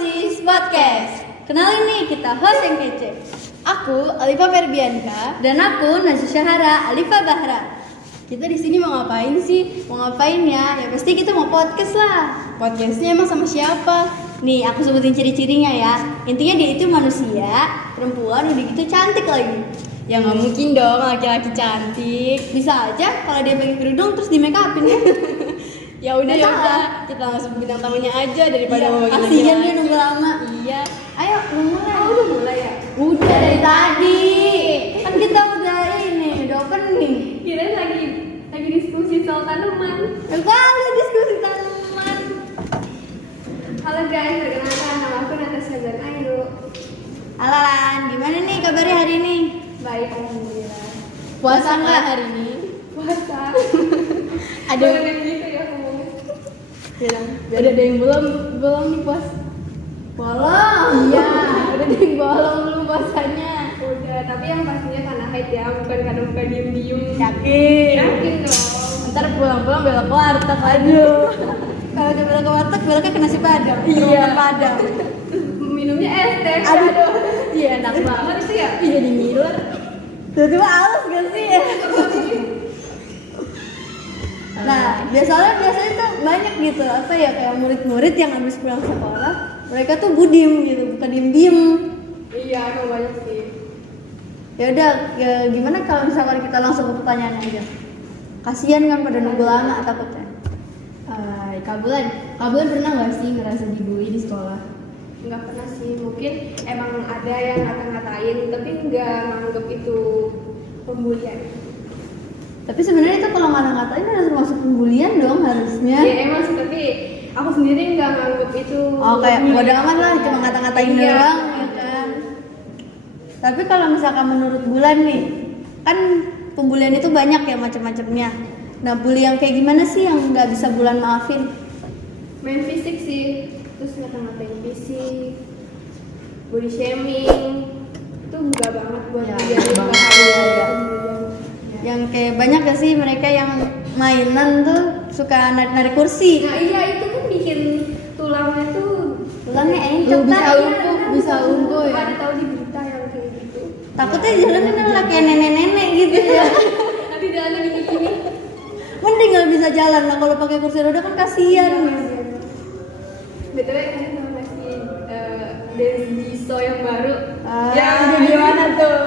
OSIS Podcast. Kenalin nih, kita host yang kece. Aku Alifa Ferbianka dan aku Nazia Syahara Alifa Bahra. Kita di sini mau ngapain sih? Mau ngapain ya? Ya pasti kita mau podcast lah. Podcastnya emang sama siapa? Nih, aku sebutin ciri-cirinya ya. Intinya dia itu manusia, perempuan, udah gitu cantik lagi. Ya nggak mungkin dong laki-laki cantik. Bisa aja kalau dia pakai kerudung terus di make upin ya. Ya udah kita langsung bintang tamunya aja daripada mau bagi kasihan dia nunggu lama. Iya. Ayo mulai. Udah mulai ya? Udah dari tadi. Kan kita udah opening. Kirain lagi diskusi soal tanaman. Kali diskusi tanaman. Halo guys, perkenalkan nama aku Natasha dan Ayu. Halo Lan, gimana nih kabarnya hari ini? Baik, alhamdulillah. Puasa nggak hari ini? Puasa. Ada yang gitu ya ngomongnya. Biar ada yang belum nih puas. Bolong. Iya, udah ada yang bolong belum puasanya. Udah, tapi yang pastinya karena haid ya, bukan karena bukan diem-diem. Yakin dong. Ntar pulang-pulang belok ke warteg. Aduh. Kalau udah belok ke warteg, beloknya ke nasi padang. Iya. Padang. Minumnya es teh. Aduh. Iya enak banget itu ya. Iya di ngiler. Tuh halus gak sih? Nah, biasanya tuh banyak gitu apa ya, kayak murid-murid yang habis pulang sekolah, mereka tuh budim gitu, bukan diem-diem. Iya, emang banyak sih. Ya udah, ya gimana kalau misalkan kita langsung ke pertanyaan aja. Kasian kan pada nunggu lama takutnya. Kabulan pernah nggak sih ngerasa dibully di sekolah? Nggak pernah sih, mungkin emang ada yang ngata-ngatain tapi nggak nganggep itu pembulian. Tapi sebenarnya itu kalau ngata-ngatain harus masuk pembulian dong harusnya. Ya emang sih, tapi aku sendiri nggak nganggep itu. Oh kayak bodo amat lah, cuma ngata-ngatain Iya. doang ya kan. Tapi kalau misalkan menurut Bulan nih, kan pembulian itu banyak ya macam-macamnya. Nah, bully yang kayak gimana sih yang nggak bisa Bulan maafin? Main fisik sih, terus ngata-ngatain fisik, body shaming, itu enggak banget buat Ya, dia banget. bahagia. Yang kayak banyak gak sih mereka yang mainan tuh suka narik kursi. Nah iya, itu kan bikin tulangnya tuh Tulangnya encok bisa lumpuh ya. Ada tahu di berita yang kayak gitu. Takutnya jalannya malah kayak nenek-nenek gitu ya. Tapi jalannya gini-gini. Mending nggak bisa jalan lah, kalau pakai kursi roda kan kasihan. BTW kalian tahu nggak sih Denjiso yang baru? Yang gimana tuh?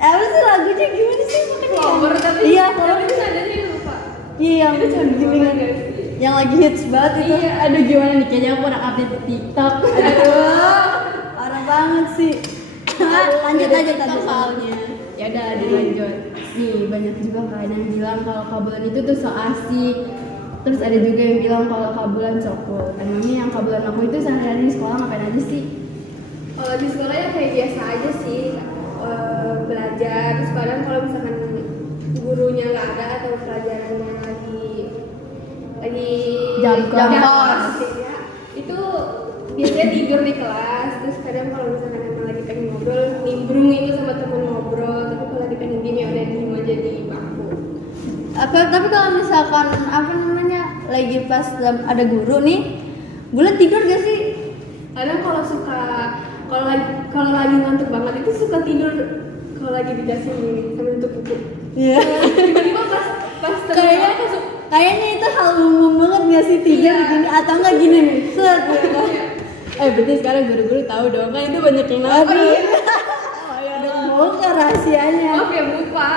Apa sih lagunya gimana sih? Cover tapi Iya, tapi itu nadanya lupa. Iya, yang Itu cuma gini gimana kan. nggak sih? Yang lagi hits banget itu. Iya. Aduh gimana nih, kayaknya aku pernah update di TikTok. Aduh, parah banget sih. Lanjut aja tadi soalnya. Ya udah dilanjut. Nih banyak juga kan yang bilang kalau Kabulan itu tuh so asik. Terus ada juga yang bilang kalau Kabulan so cool. Emangnya yang Kabulan aku itu sehari-hari di sekolah ngapain aja sih? Kalau di sekolah ya kayak biasa aja sih, belajar. Terus kadang kalau misalkan gurunya nggak ada atau pelajarannya lagi Jam kos. ya, itu biasanya tidur di kelas. Terus kadang kalau misalkan emang lagi pengen ngobrol, nimbrung itu sama temen ngobrol. Tapi kalau lagi pengen diem ya udah diem aja di bangku. Tapi kalau misalkan apa namanya lagi pas ada guru nih, Bulan tidur gak sih? Kadang kalau lagi ngantuk banget itu suka tidur kalau lagi dikasih gini sambil tutup buku. Iya. Tiba-tiba pas Kayaknya itu hal umum banget gak sih tidur Iya. gini atau enggak gini nih? Set. berarti sekarang guru-guru tahu dong kan itu banyak yang Aduh. nanya. Udah bongkar rahasianya. Maaf ya lupa.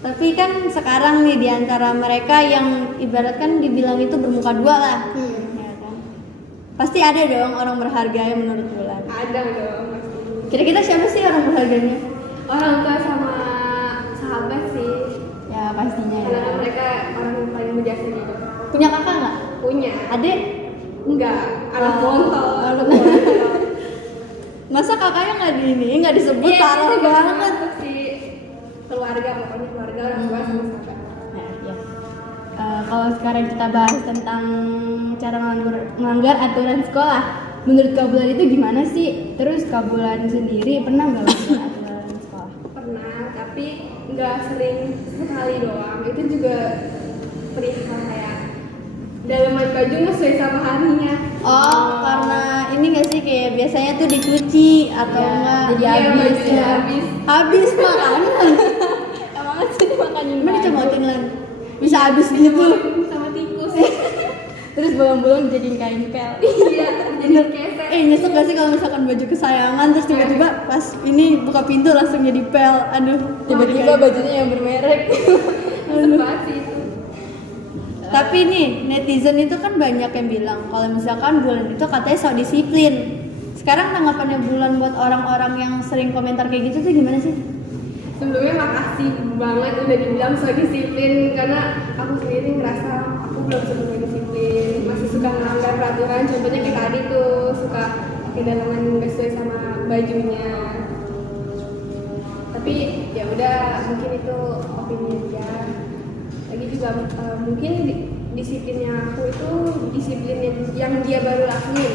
Tapi kan sekarang nih diantara mereka yang ibaratkan dibilang itu bermuka dua lah. Ya kan? Pasti ada dong orang berharga yang menurut Bulan. Ada dong pasti. Kira-kira siapa sih orang berharganya? Orang tua sama sahabat sih. Ya pastinya ya. Karena mereka orang yang paling berjasa gitu. Punya kakak nggak? Punya. Adik? Enggak. Anak bontol. Anak bontol. Masa kakaknya nggak nggak disebut? Iya, Parah itu juga banget. termasuk sih keluarga, pokoknya keluarga orang tua sama sahabat. Nah, ya. Kalau sekarang kita bahas tentang cara melanggar aturan sekolah, menurut Kabulan itu gimana sih? Terus Kabulan sendiri pernah nggak melanggar aturan sekolah? Pernah, tapi nggak sering, sekali doang. Itu juga perihal kayak dalaman baju nggak sesuai sama harinya. Oh, karena ini nggak sih kayak biasanya tuh dicuci atau Iya, enggak jadi Iya, habis bajunya ya. habis. makanan. Emang sih dimakanin Emang banyak. dicomotin lan. Bisa habis gitu. Sama tikus. Terus bolong-bolong dijadiin kain pel. Iya, jadi keset. Nyesek gak sih kalau misalkan baju kesayangan terus tiba-tiba pas ini buka pintu langsung jadi pel. Aduh, Tiba-tiba bajunya yang bermerek. Nyesek banget sih itu. Tapi nih, netizen itu kan banyak yang bilang kalau misalkan Bulan itu katanya sok disiplin. Sekarang tanggapannya Bulan buat orang-orang yang sering komentar kayak gitu tuh gimana sih? Sebelumnya makasih banget udah dibilang so disiplin, karena aku sendiri ngerasa aku belum sepenuhnya disiplin, masih suka melanggar peraturan. Contohnya kayak tadi tuh suka pakai dalaman nggak sesuai sama bajunya. Tapi ya udah, mungkin itu opini aja. Lagi juga mungkin disiplinnya aku itu disiplin yang dia baru lakuin.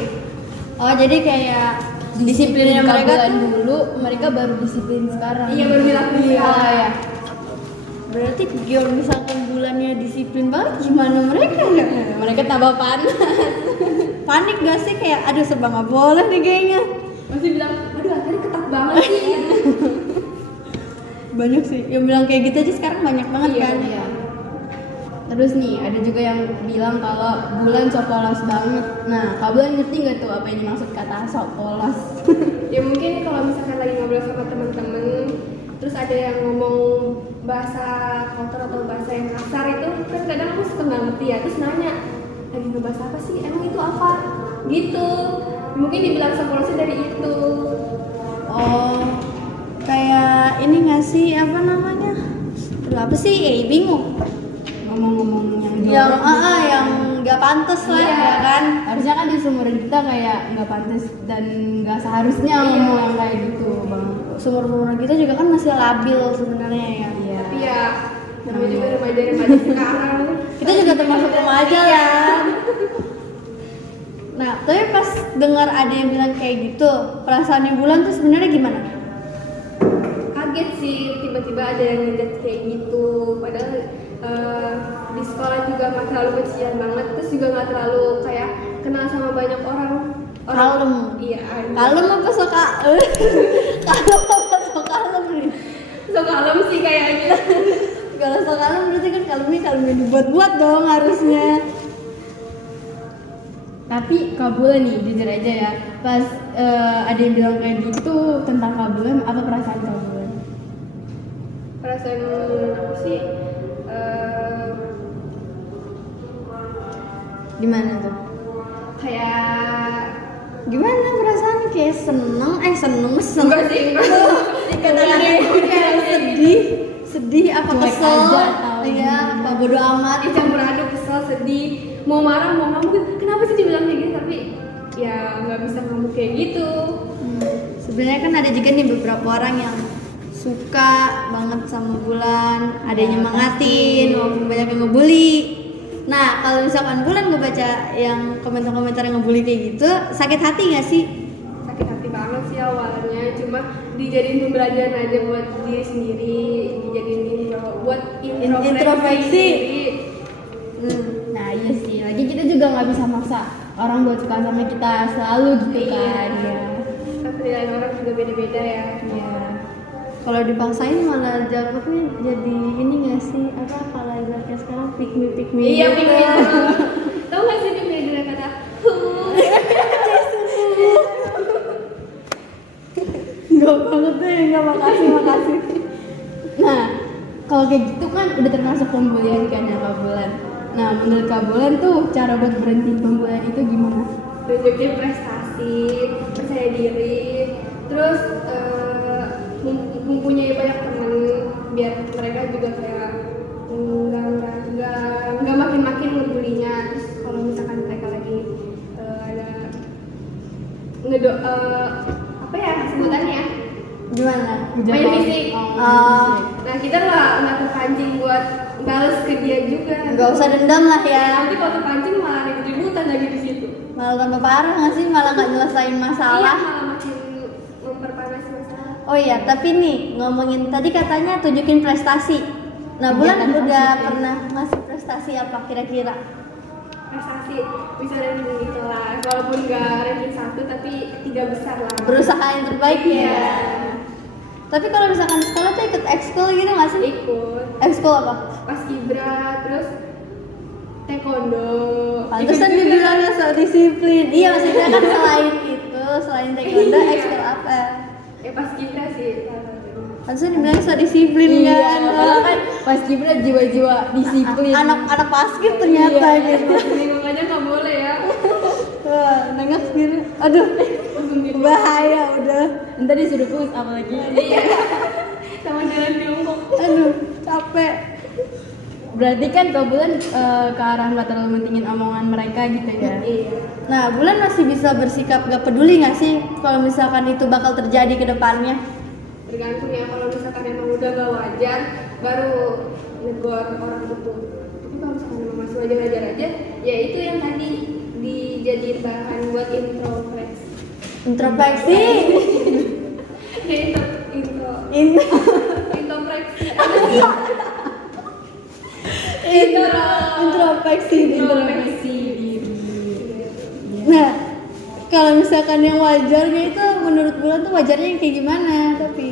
Oh, jadi kayak disiplinnya mereka Kabulan tuh dulu, mereka baru disiplin sekarang. Iya, baru dilakuin Iya. sekarang. ya. berarti kalau misalkan Bulannya disiplin banget gimana mereka ya? Mereka tambah panas. Panik gak sih kayak aduh serba nggak boleh nih kayaknya? Masih bilang, aduh tadi ketat banget sih. Banyak sih yang bilang kayak gitu aja sekarang banyak banget Iya, kan. Iya. Terus nih ada juga yang bilang kalau Bulan sok polos banget. Nah, Kak Bulan ngerti nggak tuh apa yang dimaksud kata sok polos? Ya mungkin kalau misalkan lagi ngobrol sama teman-teman, terus ada yang ngomong bahasa kotor atau bahasa yang kasar, itu kan kadang aku suka nggak ngerti ya, terus nanya lagi ngebahas apa sih, emang itu apa gitu. Mungkin dibilang sok polosnya dari itu. Oh, kayak ini nggak sih apa namanya? Aduh, apa sih? Bingung. Ngomong-ngomong Yang jorok. yang nggak pantas lah Iya. ya kan? Harusnya kan di seumuran kita kayak nggak pantas dan nggak seharusnya Iya. ngomong yang kayak gitu bang. Sumur-sumur kita juga kan masih labil sebenarnya ya. Iya. Tapi ya namanya juga remaja-remaja sekarang. Kita juga termasuk remaja ya. Nah, tapi pas dengar ada yang bilang kayak gitu, perasaannya Bulan tuh sebenarnya gimana? Kaget sih, tiba-tiba ada yang ngejat kayak gitu. Padahal di sekolah juga nggak terlalu kecian banget, terus juga nggak terlalu kayak kenal sama banyak orang. Kalem. Iya. ada. Kalem apa sok kalem apa sok kalem nih? So kalem sih kayaknya. Kalau sok kalem berarti kan kalemnya dibuat-buat dong harusnya. Tapi Kak Bulan nih jujur aja ya, pas ada yang bilang kayak gitu tentang Kak Bulan, apa perasaan Kak Bulan? Perasaan aku sih Gimana tuh? kayak Gimana perasaan kayak seneng enggak sih, enggak. Kata-katanya kayak sedih apa Cuek kesel? aja atau Iya, apa bodo amat? Dicampur aduk, kesel, sedih, mau marah, mau ngamuk. Kenapa sih dibilang kayak gitu? Tapi ya nggak bisa ngamuk kayak gitu. Sebenarnya kan ada juga nih beberapa orang yang suka banget sama Bulan, ada yang nyemangatin, walaupun banyak yang ngebully. Nah, kalau misalkan Bulan ngebaca yang komentar-komentar yang ngebully kayak gitu, sakit hati nggak sih? Sakit hati banget sih awalnya, cuma dijadiin pembelajaran aja buat diri sendiri, dijadiin buat Introspeksi. sendiri. Nah iya sih, lagi kita juga nggak bisa maksa orang buat suka sama kita selalu gitu kan ya. Kan penilaian orang juga beda-beda ya. Iya. Kalau dipaksain malah jawabnya jadi ini nggak sih? Apa kalau ibaratnya sekarang pick me Iya, gitu. pikir. Tahu nggak sih pikir dengan kata Enggak banget deh, enggak makasih. Nah kalau kayak gitu kan udah termasuk pembulian kan ya Kak Bulan. Nah menurut Kak Bulan tuh cara buat berhenti pembulian itu gimana? tunjukin prestasi, percaya diri, terus mempunyai banyak teman biar mereka juga kayak nggak makin ngebulinya. Terus kalau misalkan mereka lagi ada apa ya sebutannya ya, Gimana? main fisik. Oh, Nah kita nggak terpancing buat balas ke dia juga. nggak usah dendam lah ya. Nanti kalau terpancing malah ribut-ributan lagi di situ. Malah tambah parah nggak sih? Malah nggak nyelesain Iya, masalah. malah makin memperpanas masalah. Oh iya, tapi nih ngomongin tadi katanya tunjukin prestasi. Nah, Bulan Kegiatan udah positif. pernah ngasih prestasi apa kira-kira? prestasi, bisa ranking di kelas, walaupun nggak ranking 1 tapi 3 besar lah. Berusaha yang terbaik ya. Iya. Tapi kalau misalkan sekolah tuh ikut ekskul gitu nggak sih? Ikut Ekskul apa? paskibra, terus taekwondo. Pantesan Ikut juga. dibilangnya so disiplin. Iya maksudnya kan selain taekwondo Iya. ekskul apa? Ya paskibra sih salah satunya. Pantesan dibilangnya so disiplin Iya, kan? padahal kan pas Kibra jiwa-jiwa disiplin. Anak paskib ternyata Iya. gitu. Bingung aja nggak boleh ya. Wah, nengah sendiri. Aduh, bahaya udah. Ntar disuruh push apalagi. Iya. Sama jalan jongkok. Aduh, capek. Berarti kan Kak Bulan ke arah nggak terlalu mentingin omongan mereka gitu ya. Iya. Nah, Bulan masih bisa bersikap gak peduli nggak sih kalau misalkan itu bakal terjadi ke depannya? Tergantung ya, kalau misalkan emang udah gak wajar baru negor orang itu. Tapi kalau misalkan emang masih wajar-wajar aja, ya itu yang tadi dijadiin bahan buat introspeksi. Introspeksi. Ya intro Intro. introspeksi. Introspeksi. Introspeksi. Nah, kalau misalkan yang wajarnya itu menurut Bulan tuh wajarnya yang kayak gimana? Tapi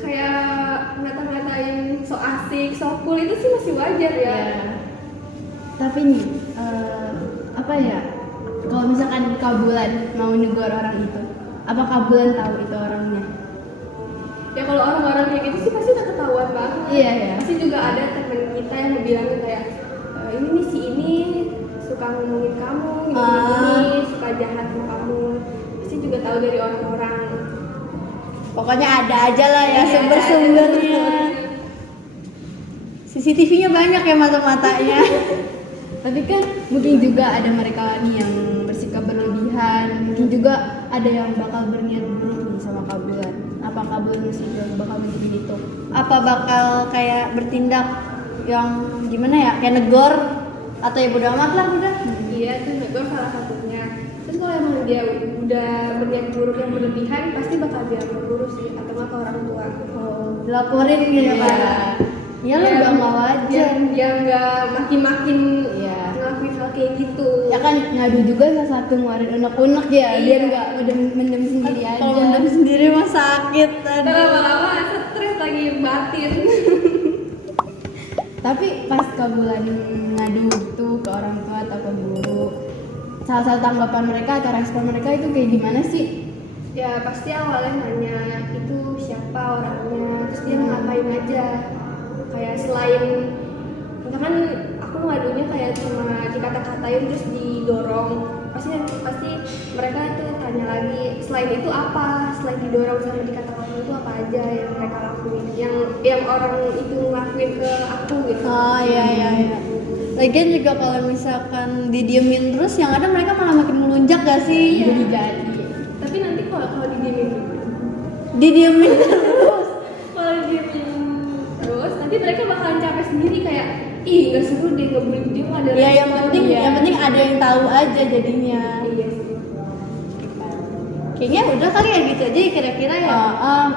Kayak ngata-ngatain so asik, so cool itu sih masih wajar ya. Tapi nih, apa ya? Kalau misalkan Kak Bulan mau negor orang itu, apa Kak Bulan tahu itu orangnya? Ya kalau orang-orang kayak gitu sih pasti udah ketahuan banget. Iya, ya. Pasti juga ada temen kita yang bilangin kayak ini nih si ini suka ngomongin kamu, ini suka jahat sama kamu. Pasti juga tahu dari orang-orang. pokoknya ada aja lah ya Iya, sumber-sumbernya. CCTV-nya banyak ya mata-matanya. Tapi kan mungkin juga ada mereka nih yang bersikap berlebihan, mungkin juga ada yang bakal berniat buruk nih sama Kak Bulan. Apa Kak Bulan masih bakal begini itu? Apa bakal kayak bertindak yang gimana ya? Kayak negor atau ya bodo amat lah udah. Iya itu negor salah satunya. Terus kalau emang dia udah berniat buruk yang berlebihan, pasti bakal diambil guru sih atau nggak ke orang tua. Oh, dilaporin gitu Iya. kan. Ya lo udah nggak wajar. Dia nggak makin-makin Iya. ngelakuin hal kayak gitu. Ya kan ngadu juga salah satu ngeluarin unek-unek ya, Iya. biar nggak mendem sendiri aja. Kalau mendem sendiri mah sakit. Ntar Aduh. lama-lama stres lagi batin. Tapi pas Kak Bulan ngadu gitu ke orang tua atau ke guru, salah satu tanggapan mereka atau respon mereka itu kayak gimana sih? Ya pasti awalnya nanya itu siapa orangnya, terus dia ngapain aja. Kayak selain misalkan aku ngadunya kayak cuma dikata-katain terus didorong, pasti mereka itu tanya lagi selain itu apa, selain didorong sama dikata-katain itu apa aja yang mereka lakuin, yang orang itu ngelakuin ke aku gitu. Oh iya. Lagian juga kalau misalkan didiemin terus yang ada mereka malah makin melunjak gak sih? Jadi. Tapi nanti kalau didiemin Didiemin terus. kalau didiemin terus nanti mereka bakalan capek sendiri kayak ih nggak seru deh nggak boleh dia nggak ada Ya yang respon. penting Iya. yang penting ada yang tahu aja jadinya. Iya sih. Kayaknya udah kali ya gitu aja kira-kira ya.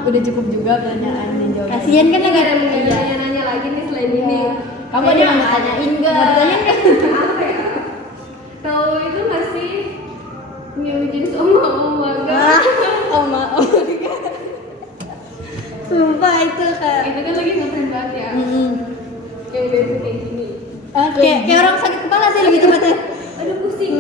Udah cukup juga pertanyaan dan jawaban. Kasian kan Ini lagi nggak ada nanya-nanya lagi nih selain ini. Kamu ada yang nanyain nggak? Mau ditanyain nggak? Apa ya? Tahu itu nggak sih new jenis oma-oma Ah, enggak? oh maaf. Sumpah itu kayak Itu kan lagi ngetren banget ya. Yang biasa kayak gini. kayak orang sakit kepala sih lebih tepatnya. Aduh pusing.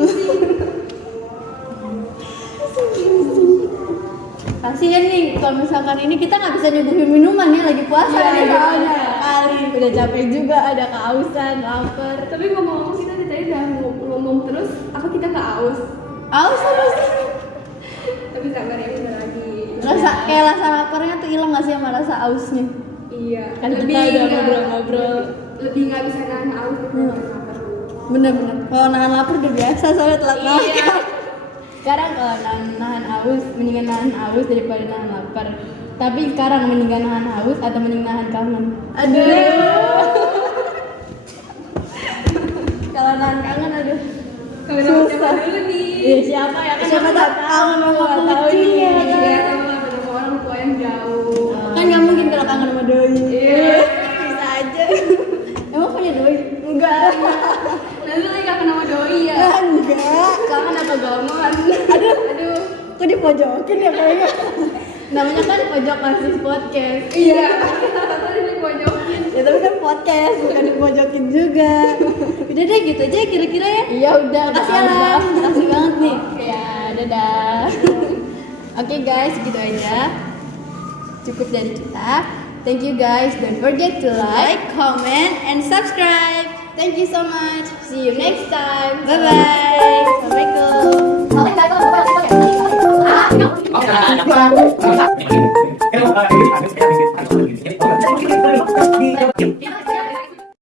Kasian nih kalau misalkan ini kita nggak bisa nyuguhin minuman ya lagi puasa Iya, nih iya. soalnya kali. Udah capek juga, ada kehausan, lapar. Tapi ngomong-ngomong kita dari tadi udah ngomong terus, apa kita nggak aus? Aus terus. Tapi sabar ya udah lagi. Kayak rasa laparnya tuh hilang nggak sih sama rasa ausnya? Iya. Kan kita udah nggak- ngobrol-ngobrol. Lebih nggak bisa nahan aus daripada lapar. Bener-bener. Kalau nahan lapar udah biasa soalnya telat Iya. makan. Sekarang kalau nahan haus, mendingan nahan haus daripada nahan lapar. Tapi sekarang mendingan nahan haus atau mending nahan kangen? Aduh. Kalau nahan kangen aduh. Kalau nama siapa dulu nih? Ya siapa ya? Kan Siapa aku tak nggak tahu nama nggak tahu kucing nih. ya. Iya, sama orang tua yang jauh. Kan nggak mungkin kalau kangen sama doi. Iya. Bisa aja. Emang punya doi? Enggak. Lalu lagi kangen sama doi ya. dipojokin ya kayaknya. Namanya kan pojok kasis podcast. Iya, kita tadi dipojokin. Ya tapi kan podcast, bukan dipojokin juga. Udah deh gitu aja kira-kira ya. Iya udah. Makasih ya Lan, makasih banget nih. Ya, dadah. Oke guys, gitu aja. Cukup dari kita. Thank you guys. Don't forget to like, comment, and subscribe. Thank you so much. See you next time. Bye bye.